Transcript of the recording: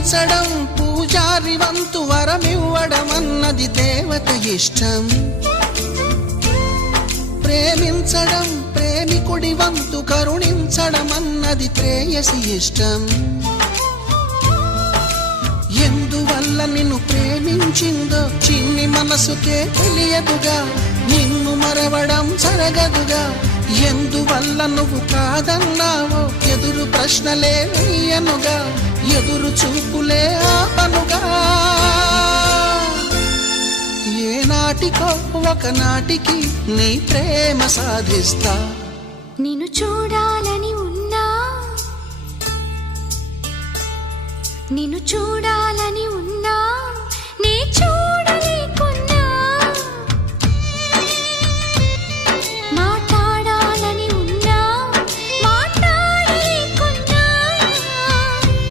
పూజించడం పూజారి వంతు వరమివ్వడం అన్నది దేవత ఇష్టం. ప్రేమించడం ప్రేమికుడి వంతు కరుణించడం అన్నది ప్రేయసి ఇష్టం. ఎందువల్ల నిన్ను ప్రేమించిందో చిన్ని మనసుకే తెలియదుగా, నిన్ను మరవడం జరగదుగా. ఎందువల్ల నువ్వు కాదన్నావో ఎదురు ప్రశ్నలే వేయనుగా, ఎదురు చూపులే ఆపనుగా. ఏనాటికో ఒకనాటికి నీ ప్రేమ సాధిస్తా. నిన్ను చూడాలని ఉన్నా, నిన్ను చూడాలని ఉన్నా,